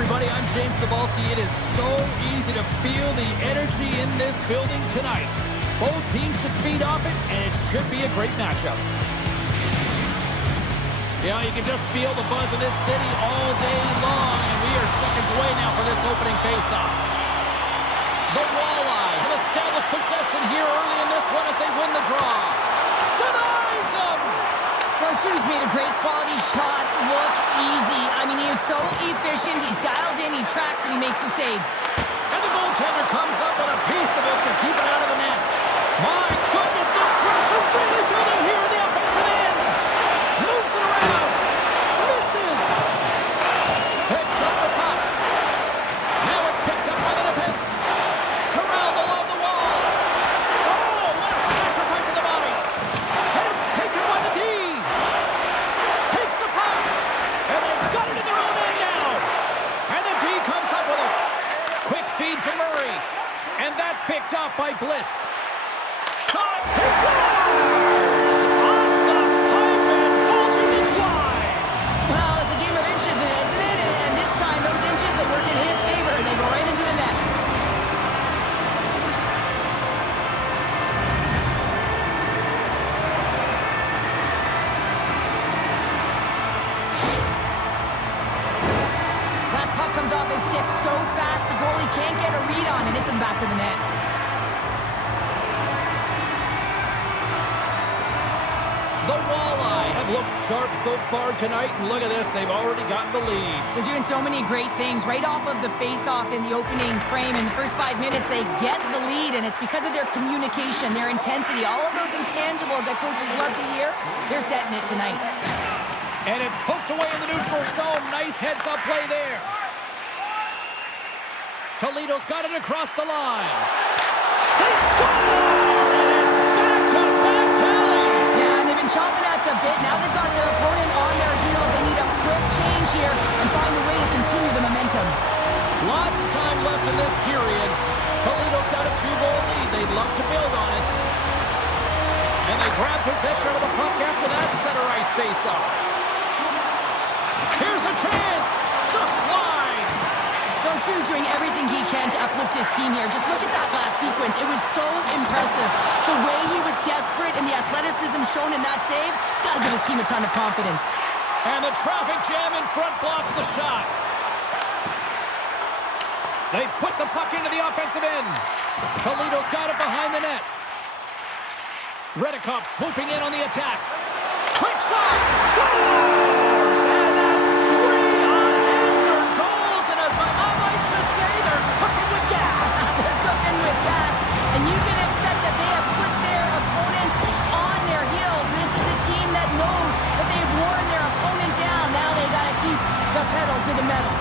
everybody. I'm James Cebulski. It is so easy to feel the energy in this building tonight. Both teams should feed off it, and it should be a great matchup. Yeah, you can just feel the buzz in this city all day long, and we are seconds away now for this opening faceoff. The Walleye have established possession here early in this one as they win the draw. Denies him! Well, Shoes made a great quality shot look easy. I mean, he is so efficient. He's dialed in, he tracks, and he makes the save. And the goaltender comes up with a piece of it to keep it out of the net. My goodness, the pressure really building here in the offensive end. Moves it around. Misses. Picks up the puck. Now it's picked up by the defense. It's corralled along the wall. Oh, what a sacrifice of the body. And it's taken by the D. Takes the puck. And they've got it in their own end now. And the D comes up with it. Quick feed to Murray. And that's picked up by Bliss. Shot. He scores! Off the pipe and bulging it wide. Well, it's a game of inches, isn't it? And this time, those inches that work in his favor, and they go right into the net. That puck comes off his stick so fast, the goalie can't get a read on it. It's in the back of the net. The Walleye have looked sharp so far tonight, and look at this, they've already gotten the lead. They're doing so many great things right off of the face-off in the opening frame. In the first 5 minutes, they get the lead, and it's because of their communication, their intensity, all of those intangibles that coaches love to hear. They're setting it tonight. And it's poked away in the neutral zone. Nice heads-up play there. Toledo's got it across the line. They score! And it's back-to-back tallies! Yeah, and they've been chomping at the bit. Now they've got their opponent on their heels. They need a quick change here and find a way to continue the momentum. Lots of time left in this period. Toledo's got a 2-goal lead. They'd love to build on it. And they grab possession of the puck after that center ice face-off. Here's a chance! Just wide! No, Shoes doing everything he can to uplift his team here. Just look at that last sequence. It was so impressive. The way he was desperate and the athleticism shown in that save, it's got to give his team a ton of confidence. And the traffic jam in front blocks the shot. They put the puck into the offensive end. Toledo's got it behind the net. Redicop swooping in on the attack. Quick shot! Scores! And that's 3 unanswered goals. And as my mom likes to say, they're cooking with gas. They're cooking with gas. And you can expect that they have put their opponents on their heels. This is a team that knows that they've worn their opponent down. Now they got to keep the pedal to the metal.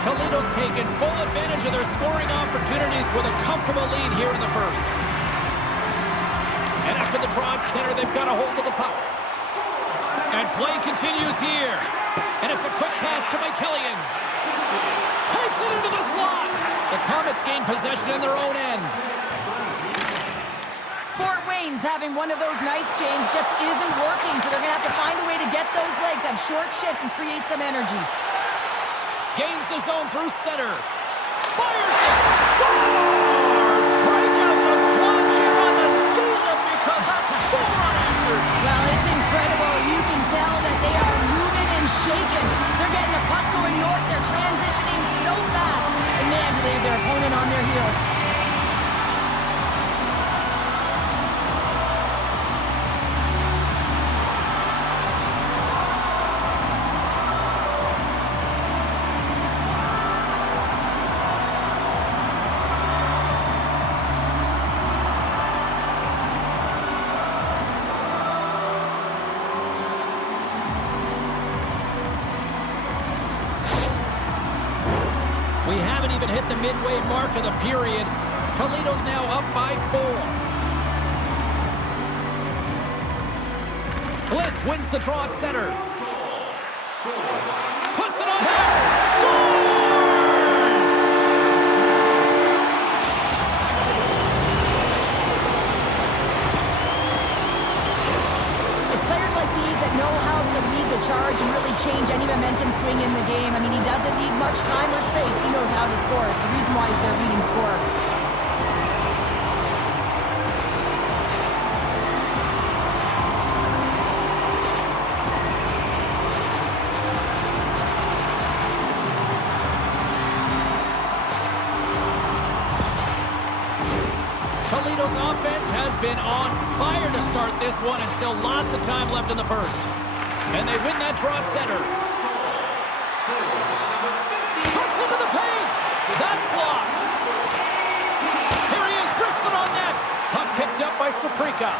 Toledo's taken full advantage of their scoring opportunities with a comfortable lead here in the first. And after the draw at center, they've got a hold of the puck. And play continues here. And it's a quick pass to Michaelian. Takes it into the slot. The Komets gain possession in their own end. Fort Wayne's having one of those nights, James, just isn't working, so they're going to have to find a way to get those legs, have short shifts, and create some energy. Gains the zone through center. Fires it. Scores! Break out the clutch here on the ski lift because that's 4 unanswered. Well, it's incredible. You can tell that they are moving and shaking. They're getting the puck going north. They're transitioning so fast. And man, do they have their opponent on their heels. We haven't even hit the midway mark of the period. Toledo's now up by 4. Bliss wins the draw at center. momentum swing in the game. I mean, he doesn't need much time or space. He knows how to score. It's the reason why he's their leading scorer. Toledo's offense has been on fire to start this one, and still lots of time left in the first. And they win that draw at center. Cuts into the paint. That's blocked. Here he is, wrists it on net. Puck picked up by Suprika.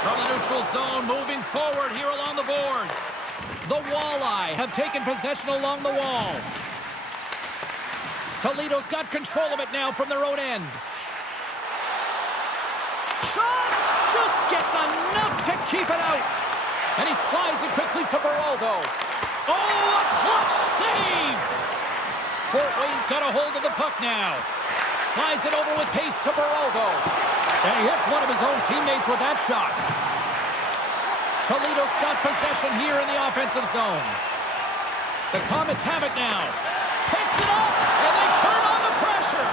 From the neutral zone, moving forward here along the boards. The Walleye have taken possession along the wall. Toledo's got control of it now from their own end. Shot! Just gets enough to keep it out. And he slides it quickly to Beraldo. Oh, a clutch save! Fort Wayne's got a hold of the puck now. Slides it over with pace to Beraldo. And he hits one of his own teammates with that shot. Toledo's got possession here in the offensive zone. The Komets have it now. Picks it up, and they turn on the pressure.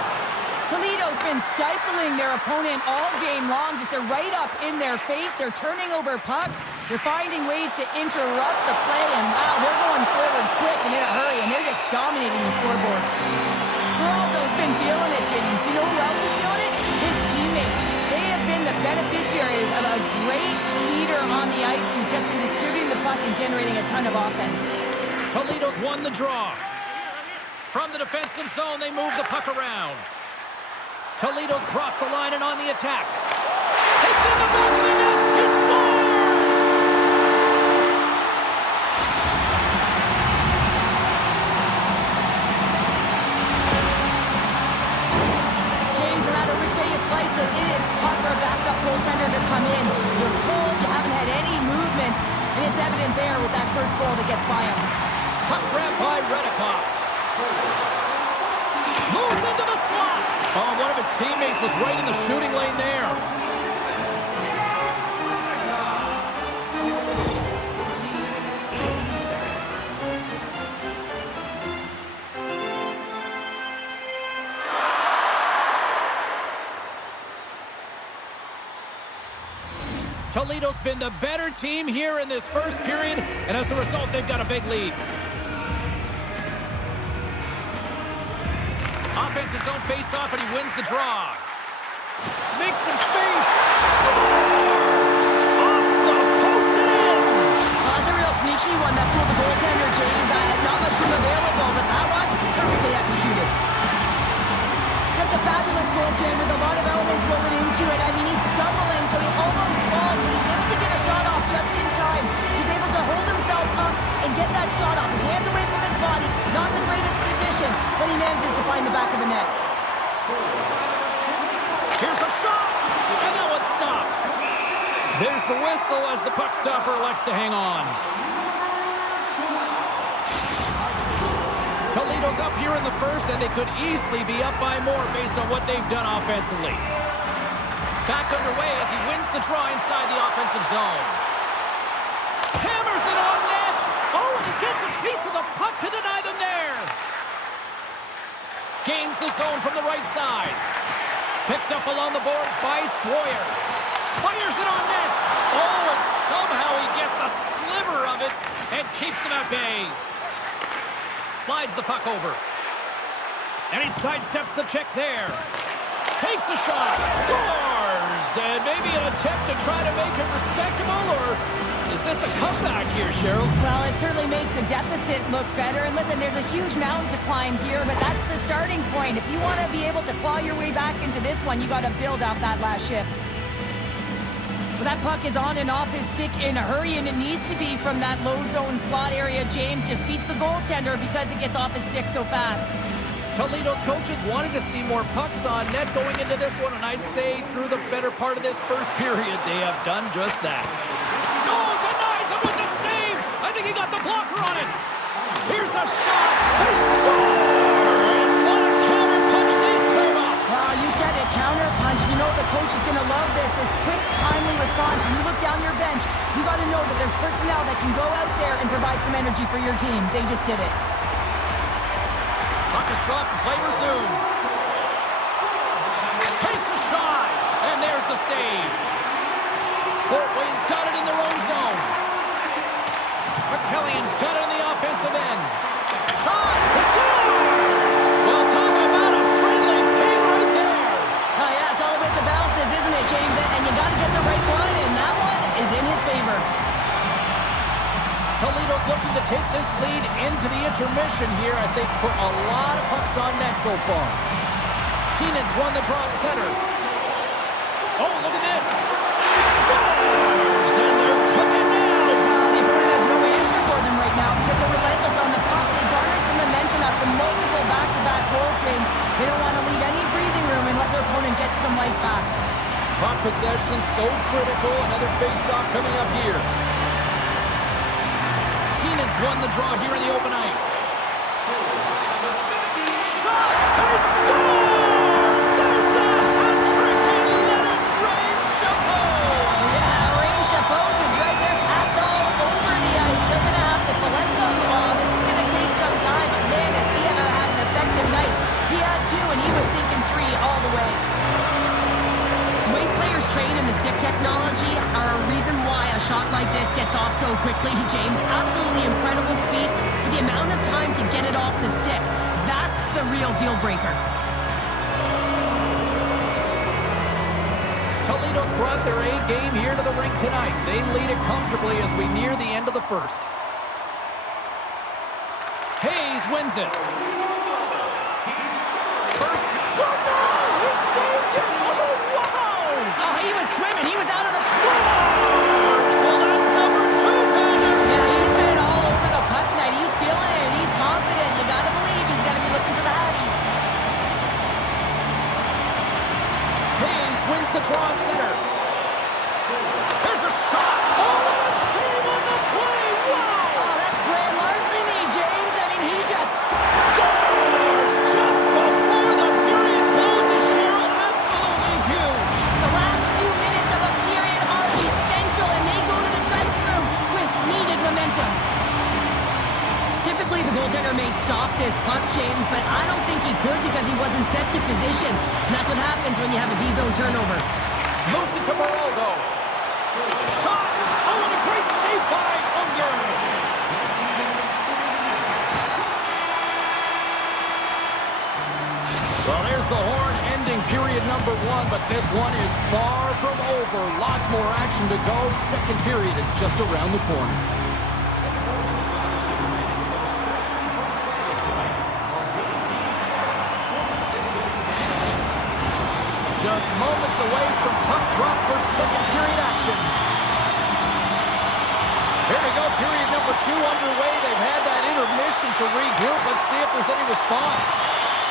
Toledo's been stifling their opponent all game long. Just they're right up in their face. They're turning over pucks. They're finding ways to interrupt the play. And wow, they're going forward quick and in a hurry. And they're just dominating the scoreboard. Beraldo's been feeling it, James. You know who else is feeling it? His teammates. They have been the beneficiaries of a great leader on the ice who's just been distributing the puck and generating a ton of offense. Toledo's won the draw. From the defensive zone, they move the puck around. Toledo's crossed the line and on the attack. It's in the back of the net. He scores! James, no matter which way you slice it, it is tough for a backup goaltender to come in. You're cold, you haven't had any movement, and it's evident there with that first goal that gets by him. Puck grabbed by Redikoff. Moves into the slot. Oh, one of his teammates was right in the shooting lane there. Toledo's been the better team here in this first period, and as a result, they've got a big lead. Offensive zone face-off, and he wins the draw. Makes some space. Scores! Off the post and in! Well, that's a real sneaky one that fooled the goaltender, James. Not much room available, but that one, perfectly executed. Just a fabulous goal, Jim, with a lot of elements woven into it. I mean, he's stumbling, so he almost falls, but he's able to get a shot off just in time. He's able to hold himself up and get that shot off. His hands away from his body, not the greatest position, but he manages to find the back of the net. Here's a shot, and now it's stopped. There's the whistle as the puck stopper elects to hang on. Toledo's up here in the first, and they could easily be up by more based on what they've done offensively. Back underway as he wins the draw inside the offensive zone. Hammers it on net. Oh, and he gets a piece of the puck to deny them there. Gains the zone from the right side. Picked up along the boards by Swoyer. Fires it on net. Oh, and somehow he gets a sliver of it and keeps them at bay. Slides the puck over. And he sidesteps the check there. Takes a shot. Scores! And maybe an attempt to try to make it respectable, or is this a comeback here, Cheryl? Well, it certainly makes the deficit look better. And listen, there's a huge mountain to climb here, but that's the starting point. If you want to be able to claw your way back into this one, you got to build off that last shift. Well, that puck is on and off his stick in a hurry, and it needs to be from that low zone slot area. James just beats the goaltender because it gets off his stick so fast. Toledo's coaches wanted to see more pucks on net going into this one, and I'd say through the better part of this first period, they have done just that. No, denies him with the save. I think he got the blocker on it. Here's a shot. They score! And what a counter punch they serve up. Wow, you said it, counter punch. You know the coach is going to love this quick, timely response. When you look down your bench, you got to know that there's personnel that can go out there and provide some energy for your team. They just did it. Puck is dropped and play resumes. Takes a shot, and there's the save. Fort Wayne's got it in their own zone. McKillion's got it on the offensive end. Shot, it scores! Well, talk about a friendly pain right there. Oh, yeah, it's all about the bounces, isn't it, James? And you got to get the right one, and that one is in his favor. Toledo's looking to take this lead into the intermission here as they put a lot of pucks on net so far. Keenan's won the draw at center. Oh, look at this. Scores! And they're cooking now. The opponent has no answer for them right now because they're relentless on the puck. They garnered some momentum after multiple back-to-back goals, James. They don't want to leave any breathing room and let their opponent get some life back. Puck possession so critical. Another face-off coming up here. Keenan's won the draw here in the open ice. Shot! He scores! There's the hat-trick and let it rain Chapeau! Yeah, Rain Chapeau is right there. Hats all over the ice. They're going to have to collect them. Oh, this is going to take some time. But man, has he ever had an effective night. He had two, and he was thinking three all the way. The way players train in the stick technology are a reason why a shot like this gets off so quickly, James. Absolutely incredible speed with the amount of time to get it off the stick. That's the real deal breaker. Toledo's brought their A game here to the rink tonight. They lead it comfortably as we near the end of the first. Hayes wins it. First, score! No! He saved it! Oh, wow! Oh, he was swimming. He was out of the... Scores! Well, that's number 2, Pounder. Yeah, he's been all over the puck tonight. He's feeling it. He's confident. You gotta believe he's gotta be looking for the Hattie. Hayes wins the draw at center. There's a shot! Oh, a save on the play! Wow! Oh, that's grand larceny, James. I mean, he just... Scores! Just before the period closes, Cheryl. Absolutely huge! The last few minutes of a period are essential, and they go to the dressing room with needed momentum. Typically, the goaltender may stop this puck, James, but I don't think he could because he wasn't set to position. And that's what happens when you have a D-zone turnover. Moves it to Baraldo. Shot! Oh, and a great save by Unger! Well, there's the horn ending period number 1, but this one is far from over. Lots more action to go. Second period is just around the corner. Just moments away from puck drop for second period action. Here we go, period number 2 underway. They've had that intermission to regroup. Let's see if there's any response.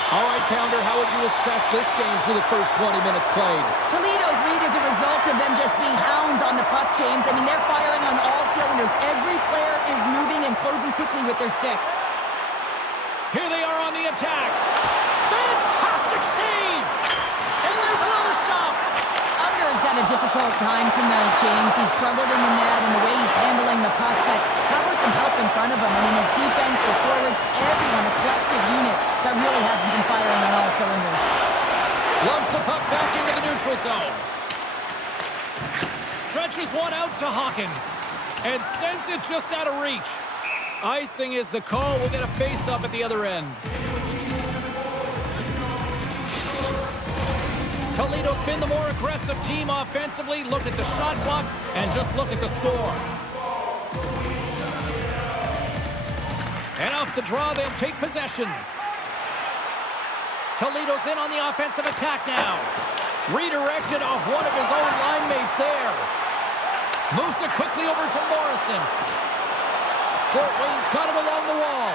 All right, Pounder, how would you assess this game through the first 20 minutes played? Toledo's lead is a result of them just being hounds on the puck, James. I mean, they're firing on all cylinders. Every player is moving and closing quickly with their stick. Here they are on the attack. Fantastic save! And there's another stop. Unger's had a difficult time tonight, James. He's struggled in the net and the way he's handling the puck, but how about some help in front of him? I mean, his defense, the forwards, everyone, a collective unit that really hasn't been firing on all cylinders. Lumps the puck back into the neutral zone. Stretches one out to Hawkins. And sends it just out of reach. Icing is the call. We'll get a face-up at the other end. Toledo's been the more aggressive team offensively. Look at the shot clock and just look at the score. And off the draw, they'll take possession. Toledo's in on the offensive attack now. Redirected off one of his own line mates there. Moves it quickly over to Morrison. Fort Wayne's got him along the wall.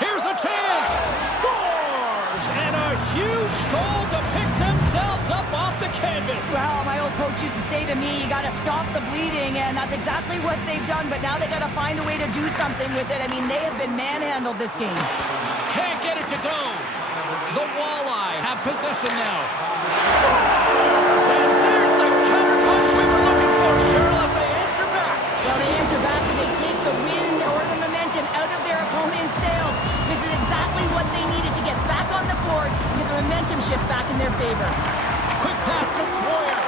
Here's a chance. Scores! And a huge goal to pick themselves up off the canvas. Well, my old coach used to say to me, you got to stop the bleeding, and that's exactly what they've done, but now they got to find a way to do something with it. I mean, they have been manhandled this game. Can't get it to go. The Walleye have possession now. Scores! And there's the counter punch we were looking for, Cheryl, as they answer back. Well, they answer back and they take the win or the momentum opponent's sails. This is exactly what they needed to get back on the board and get the momentum shift back in their favor. Quick pass to Sawyer.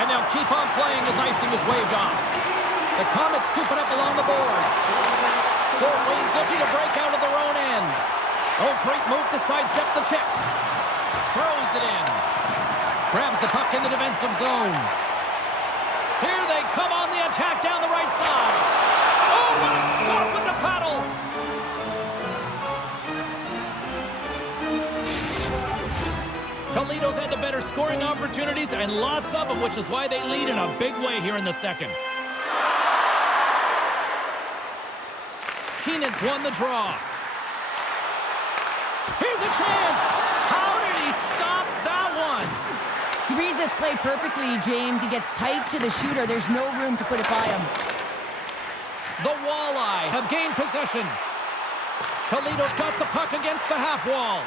And they'll keep on playing as icing is waved off. The Komets scoop it up along the boards. Fort Wayne's looking to break out of their own end. Oh, great move to sidestep the check. Throws it in. Grabs the puck in the defensive zone. Here they come on the attack down the right side. Oh, what a stop with the paddle. Toledo's had the better scoring opportunities and lots of them, which is why they lead in a big way here in the second. Keenan's won the draw. Here's a chance. How did he stop that one? He reads this play perfectly, James. He gets tight to the shooter. There's no room to put it by him. The Walleye have gained possession. Toledo's got the puck against the half wall.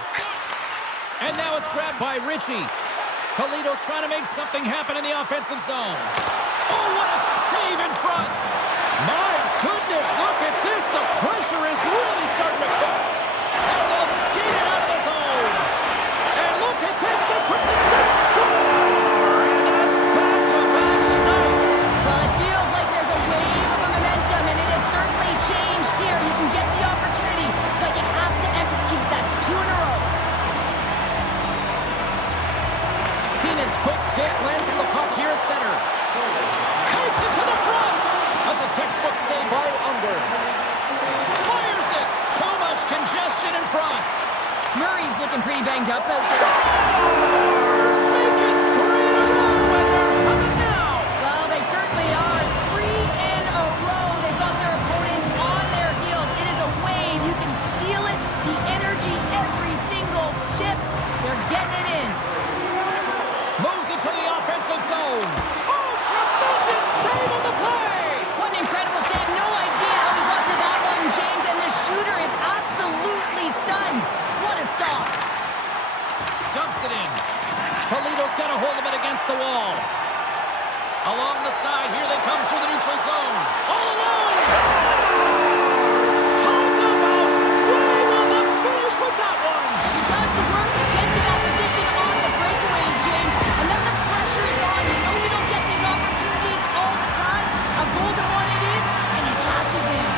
And now it's grabbed by Ritchie. Toledo's trying to make something happen in the offensive zone. Oh, what a save in front. My goodness, look at this. The pressure is really starting to cook. And they'll skate it out of the zone. And look at this. They quickly get score. And that's back-to-back snipes. Well, it feels like there's a wave of momentum, and it has certainly changed here. You can get the opportunity, but you have to execute. That's 2 in a row. Keenan's quick stick lands on the puck here at center. Takes it to the front. That's a textbook save by Unger. Fires it. Too much congestion in front. Murray's looking pretty banged up out there. Stars make it 3 in a row, and they're coming now. Well, they certainly are. 3 in a row. They've got their opponents on their heels. It is a wave. You can feel it. The energy every single shift. They're getting it in. Moves it to the offensive zone. Oh, tremendous save on the play. What an incredible save. No idea how he got to that one, James. And the shooter is absolutely stunned. What a stop. Dumps it in. Toledo's got a hold of it against the wall. Along the side, here they come through the neutral zone. All alone. Stars! Talk about swing on the finish with that one. He does the work to get to that position on the breakaway, James. And then the pressure is on. You know you don't get these opportunities all the time. A golden one it is, and he cashes in.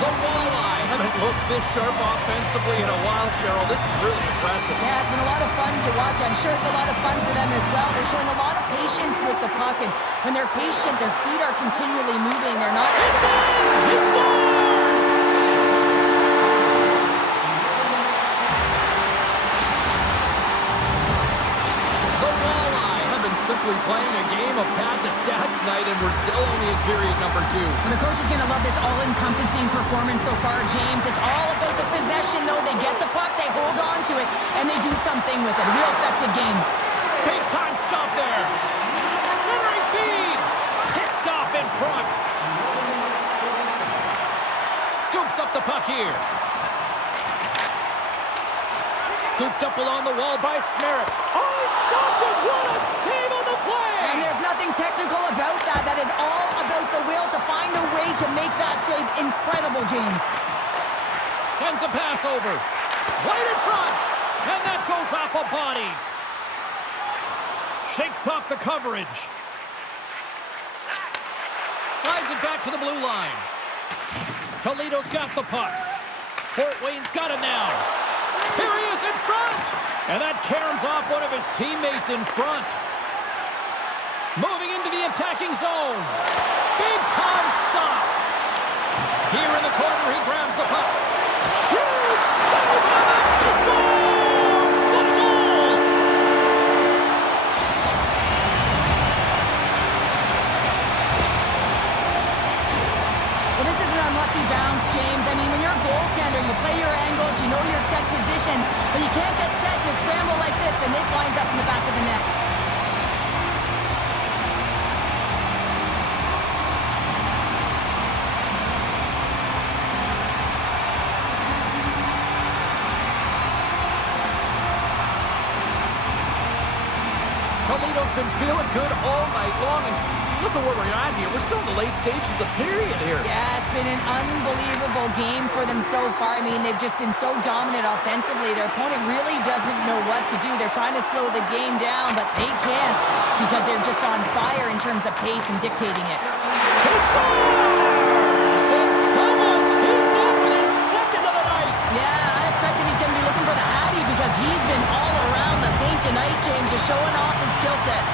The Walleye haven't looked this sharp offensively in a while, Cheryl. This is really impressive. Yeah, it's been a lot of fun to watch. I'm sure it's a lot of fun for them as well. They're showing a lot of patience with the puck, and when they're patient, their feet are continually moving. They're not... It's in! He scores! The Walleye have been simply playing a game of pad to stats tonight, and we're still only in period number 2. Well, the coach is going to love this all-encompassing performance so far, James. It's all about the possession, though. They get the puck, they hold on to it, and they do something with it. A real effective game. Big time stop there. Centering feed. Picked off in front. Scoops up the puck here. Scooped up along the wall by Smerrick. Oh, he stopped it. What a save on the play. And there's nothing technical about that. That is all about the will to find a way to make that save. Incredible, James. Sends a pass over. Right in front. And that goes off a body. Shakes off the coverage. Slides it back to the blue line. Toledo's got the puck. Fort Wayne's got it now. Here he is in front. And that caroms off one of his teammates in front. Moving into the attacking zone. Big time stop. Here in the corner, he grabs the puck. Huge save on it. He scores! What a goal! Well, this is an unlucky bounce, James. I mean, when you're a goaltender, you play your angles, you know your set positions, but you can't get set in a scramble like this, and it winds up in the back of the net. been feeling good all night long, and look at where we're at here. We're still in the late stages of the period here. Yeah, it's been an unbelievable game for them so far. I mean, they've just been so dominant offensively. Their opponent really doesn't know what to do. They're trying to slow the game down, but they can't because they're just on fire in terms of pace and dictating it. He scores! And someone's heating up with his second of the night. Yeah, I expected he's going to be looking for the Hattie because he's been all around the paint tonight, James, just showing off his skill set.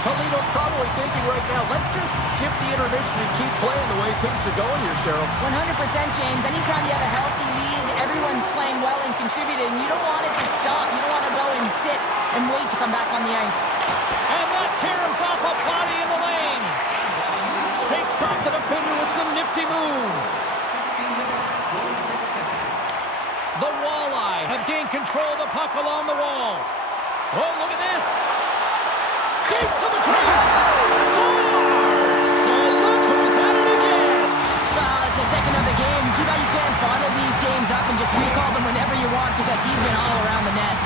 Toledo's probably thinking right now, let's just skip the intermission and keep playing the way things are going here, Cheryl. 100%, James. Anytime you have a healthy lead, everyone's playing well and contributing. You don't want it to stop. You don't want to go and sit and wait to come back on the ice. And that caroms off a body in the lane. Shakes off the defender with some nifty moves. The Walleye have gained control of the puck along the wall. Oh, look at this. Skates of the crease. Scores! And look who's at it again. Well, it's the second of the game. Too bad you can't bottle these games up and just recall them whenever you want because he's been all around the net.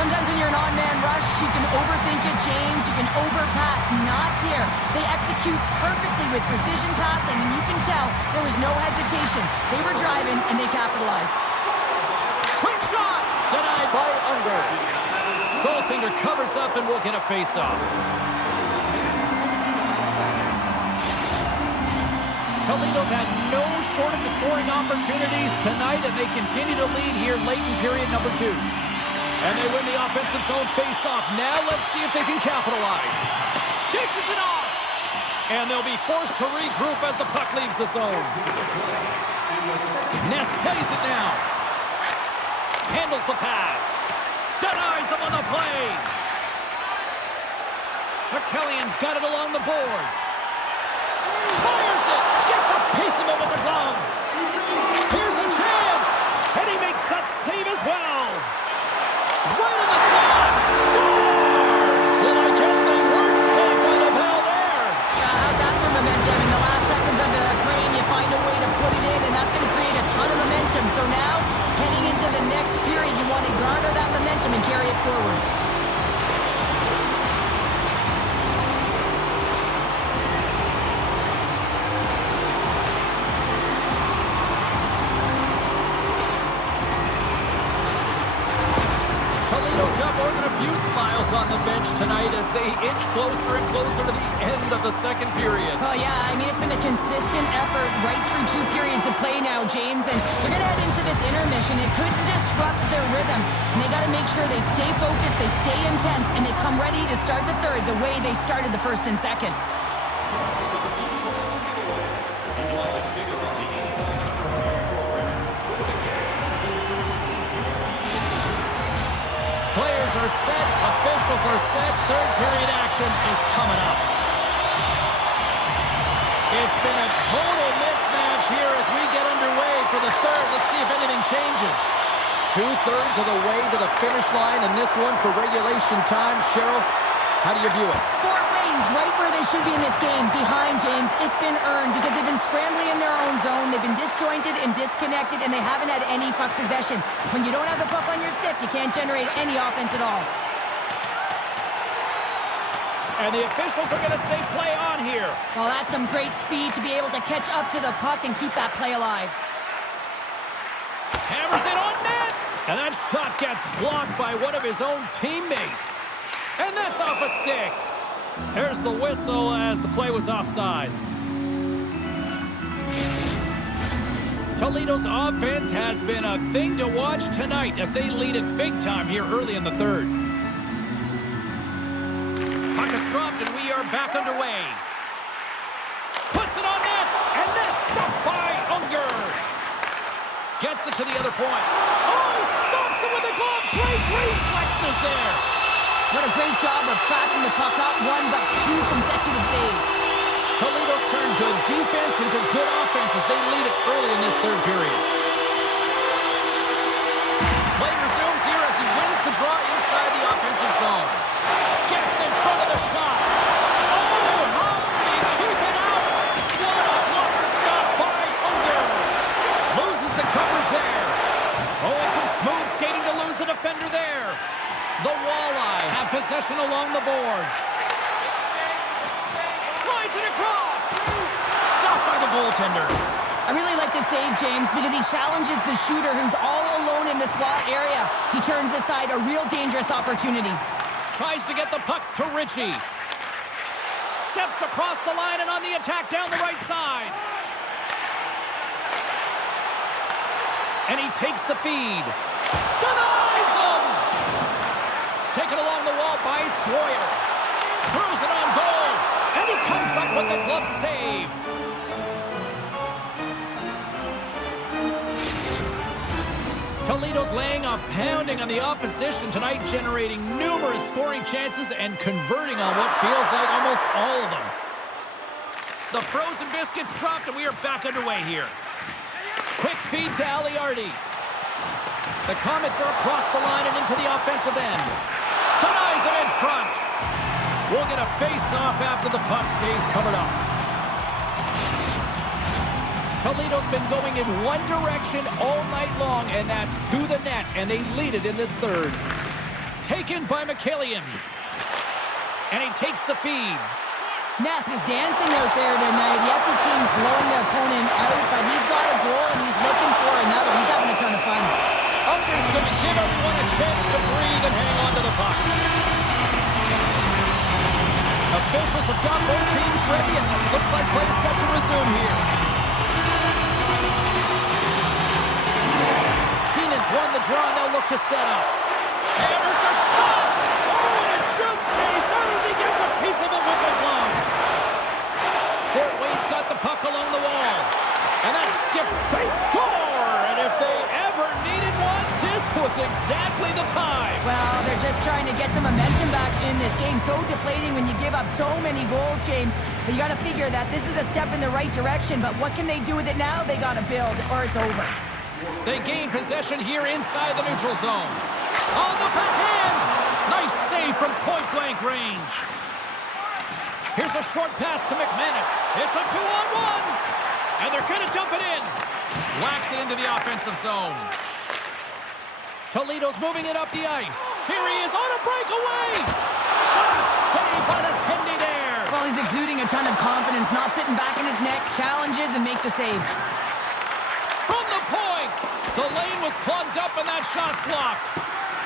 Sometimes when you're an on-man rush, you can overthink it, James. You can overpass. Not here. They execute perfectly with precision passing, and you can tell there was no hesitation. They were driving, and they capitalized. Quick shot! Denied by Unger. Goaltender covers up and will get a face-off. Toledo's had no shortage of scoring opportunities tonight, and they continue to lead here late in period number 2. And they win the offensive zone face-off. Now let's see if they can capitalize. Dishes it off! And they'll be forced to regroup as the puck leaves the zone. Ness plays it now. Handles the pass. Denies him on the play. McKellion's got it along the boards. Fires it. Gets a piece of it with the glove. Here's a chance. And he makes that save as well. Right in the slot. Scores! Well, I guess they weren't saved by the bell there. How's that for momentum? In the last seconds of the frame, you find a way to put it in, and that's going to create a ton of momentum. So now, heading into the next period, you want to garner that momentum and carry it forward. Toledo's got more than a few smiles on the bench tonight as they inch closer and closer to the end of the second period. Oh, yeah, I mean, it's been a consistent effort right through 2 periods of play now, James, and they're going to head into this intermission. It could disrupt their rhythm, and they got to make sure they stay focused, they stay intense, and they come ready to start the third the way they started the first and second. Players are set, officials are set, third period action is coming up. It's been a total mismatch here as we get underway for the third. Let's see if anything changes. 2/3 of the way to the finish line in this one for regulation time. Cheryl, how do you view it? Fort Wayne's right where they should be in this game. Behind, James, it's been earned because they've been scrambling in their own zone. They've been disjointed and disconnected, and they haven't had any puck possession. When you don't have the puck on your stick, you can't generate any offense at all. And the officials are going to say play on here. Well, that's some great speed to be able to catch up to the puck and keep that play alive. Hammers it on net. And that shot gets blocked by one of his own teammates. And that's off a stick. There's the whistle as the play was offside. Toledo's offense has been a thing to watch tonight as they lead it big time here early in the third. Puck is dropped and we are back underway. Puts it on net, and that's stopped by Unger. Gets it to the other point. Oh, he stops it with a glove. Great reflexes there. What a great job of tracking the puck, not 1 but 2 consecutive saves. Toledo's turned good defense into good offense as they lead it early in this third period. Play resumes here as he wins the draw inside the offensive zone. Gets in front of the shot. Oh, how did he keep it out? What a blocker stop by Unger. Loses the coverage there. Oh, some smooth skating to lose the defender there. The Walleye have possession along the goaltender. I really like the save, James, because he challenges the shooter who's all alone in the slot area. He turns aside a real dangerous opportunity. Tries to get the puck to Ritchie. Steps across the line and on the attack down the right side. And he takes the feed. Denies him! Taken along the wall by Sawyer. Throws it on goal. And he comes up with the glove save. Toledo's laying a pounding on the opposition tonight, generating numerous scoring chances and converting on what feels like almost all of them. The frozen biscuits dropped, and we are back underway here. Quick feed to Aliardi. The Komets are across the line and into the offensive end. Denies it in front. We'll get a face-off after the puck stays covered up. Toledo's been going in one direction all night long, and that's to the net, and they lead it in this third. Taken by McKillian. And he takes the feed. Ness is dancing out there tonight. Yes, his team's blowing the opponent out, but he's got a goal, and he's looking for another. He's having a ton of fun. Under's going to give everyone a chance to breathe and hang on to the puck. Officials have got both teams ready, and it looks like play is set to resume here. Keenan's won the draw, and they'll look to set up. And there's a shot! Oh, and it just stays out as he gets a piece of it with the glove. Fort Wayne's got the puck along the wall. And that's skipped. They score! And if they ever needed one, this was exactly the time. Well, they're just trying to get some momentum back in this game. So deflating when you give up so many goals, James. But you got to figure that this is a step in the right direction. But what can they do with it now? They got to build, or it's over. They gain possession here inside the neutral zone. On the backhand! Nice save from point-blank range. Here's a short pass to McManus. It's a 2-on-1. And they're going to dump it in. Whacks it into the offensive zone. Toledo's moving it up the ice. Here he is on a breakaway. What a save by the Tendy there. Well, he's exuding a ton of confidence, not sitting back in his neck, challenges and make the save. From the point. The lane was plugged up and that shot's blocked.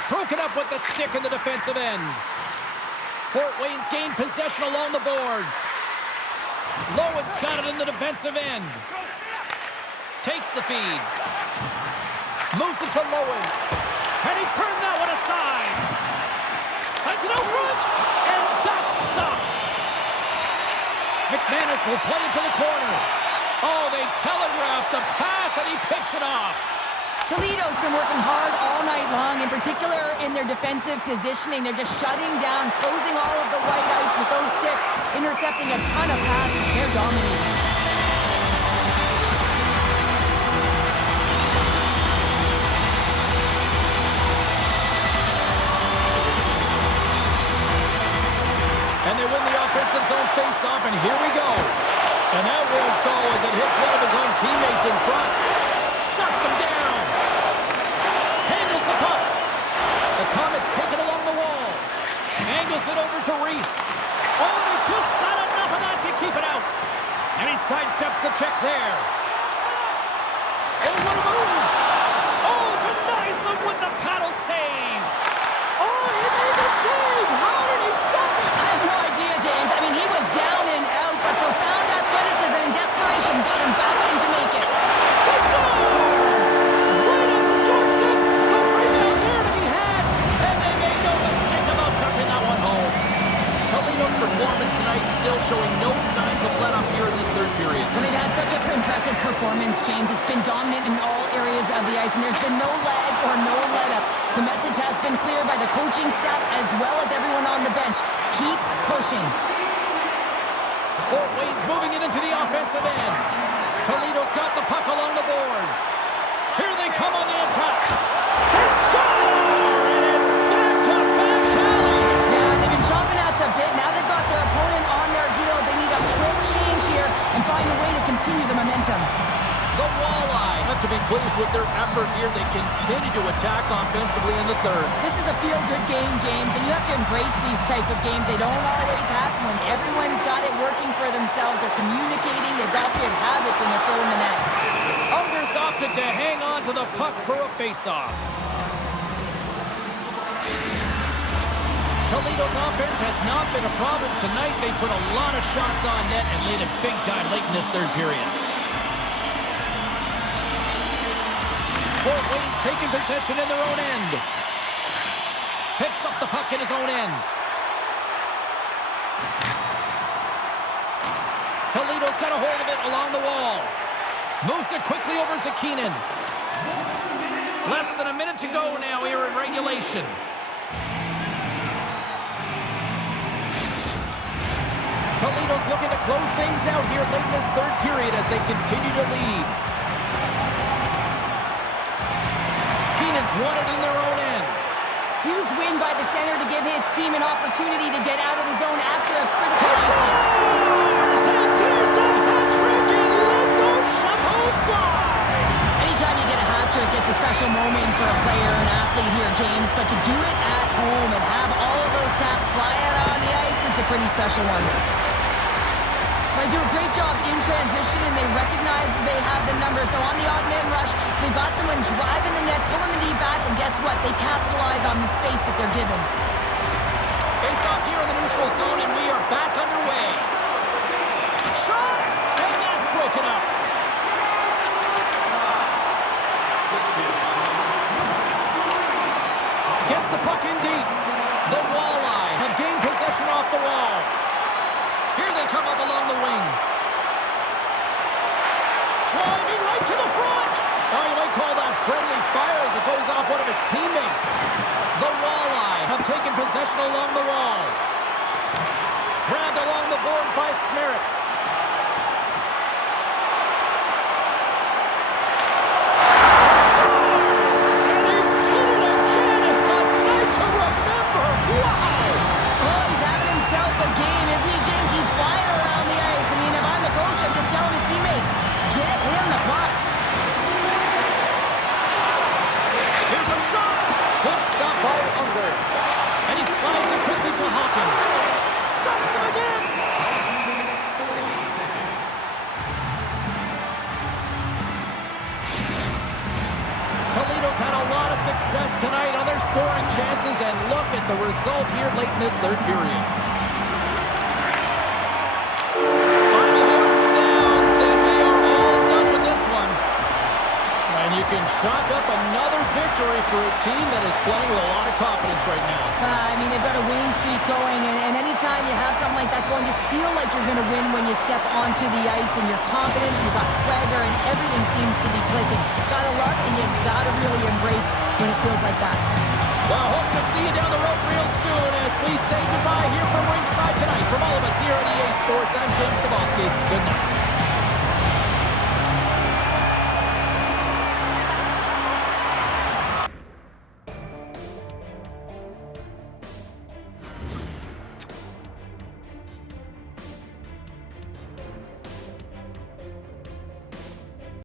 Broken up with the stick in the defensive end. Fort Wayne's gained possession along the boards. Lowen's got it in the defensive end. Takes the feed. Moves it to Lowen. And he turned that one aside. Sends it out front. And that's stopped. McManus will play it to the corner. Oh, they telegraphed the pass and he picks it off. Toledo's been working hard all night long, in particular in their defensive positioning. They're just shutting down, closing all of the white ice with those sticks, intercepting a ton of passes. They're dominating. And they win the offensive zone face-off, and here we go. And that won't go as it hits one of his own teammates in front. Shuts him down. Handles the puck. The Komets take it along the wall. Angles it over to Reese. Oh, and he just got enough of that to keep it out. And he sidesteps the check there. Oh, what a move. Oh, denies him with the paddle save. Oh, he made the save. How did he stop it? I have no idea, James. I mean, he was down and out, but profound athleticism and desperation got him back in to make it. They score! Right on the doorstep. The rebound there to be had. And they made no mistake about tucking that one home. Toledo's performance tonight still showing no signs of let up here in this third period. Well, they've had such a impressive performance, James. It's been dominant in all areas of the ice, and there's been no lag or no let-up. The message has been clear by the coaching staff as well as everyone on the bench. Keep pushing. Fort Wayne's moving it into the offensive end. Toledo's got the puck along the boards. Here they come on the attack. They score! And it's back-to-back tallies. Yeah, they've been chomping at the bit. Now they've got their opponent on their heels. They need a quick change here and find a way to continue the momentum. The Walleye have to be pleased with their effort here. They continue to attack offensively in the third. This is a feel-good game, James, and you have to embrace these type of games. They don't always happen when everyone's got it working for themselves. They're communicating. They've got good habits, and they're trying to hang on to the puck for a face-off. Toledo's offense has not been a problem tonight. They put a lot of shots on net and laid it big time late in this third period. Fort Wayne's taking possession in their own end. Picks up the puck in his own end. Toledo's got a hold of it along the wall. Moves it quickly over to Keenan. Less than a minute to go now here in regulation. Toledo's looking to close things out here late in this third period as they continue to lead. Keenan's won it in their own end. Huge win by the center to give his team an opportunity to get out of the zone after a critical reset. And there's the hat trick and let those shovels fly. Anytime you get a hat trick, it's a special moment for a player, an athlete here, James. But to do it at home and have all of those caps fly out on the ice, it's a pretty special one. They do a great job in transition, and they recognize they have the number. So on the odd man rush, they've got someone driving the net, pulling the knee back, and guess what? They capitalize on the space that they're given. Face off here in the neutral zone, and we are back underway. Shot! And that's broken up. Gets the puck in deep. The Walleye have gained possession off the wall. Here they come up along the wing. Driving right to the front. Oh, you might call that friendly fire as it goes off one of his teammates. The Walleye have taken possession along the wall. Grabbed along the boards by Smerrick. Scores! And he did it again. It's a night to remember. Wow! Oh, he's having himself a game, isn't he, James? He's flying around the ice. I mean, if I'm the coach, I'm just telling his teammates, get him the puck. Here's a shot. Good stop by Unger. And he slides it quickly to Hawkins. Stuffs him again. Toledo's had a lot of success tonight on their scoring chances, and look at the result here late in this third period. Final horn sounds, and we are all done with this one. And you can chalk up another victory for a team that is playing with a lot of confidence right now. I mean, they've got a winning streak going, and anytime you have something like that going, just feel like you're going to win when you step onto the ice and you're confident, you've got swagger, and everything seems to be clicking. Gotta love and you gotta really embrace when it feels like that. Well, hope to see you down the road real soon as we say goodbye here from ringside tonight. From all of us here at EA Sports, I'm James Cebulski. Good night.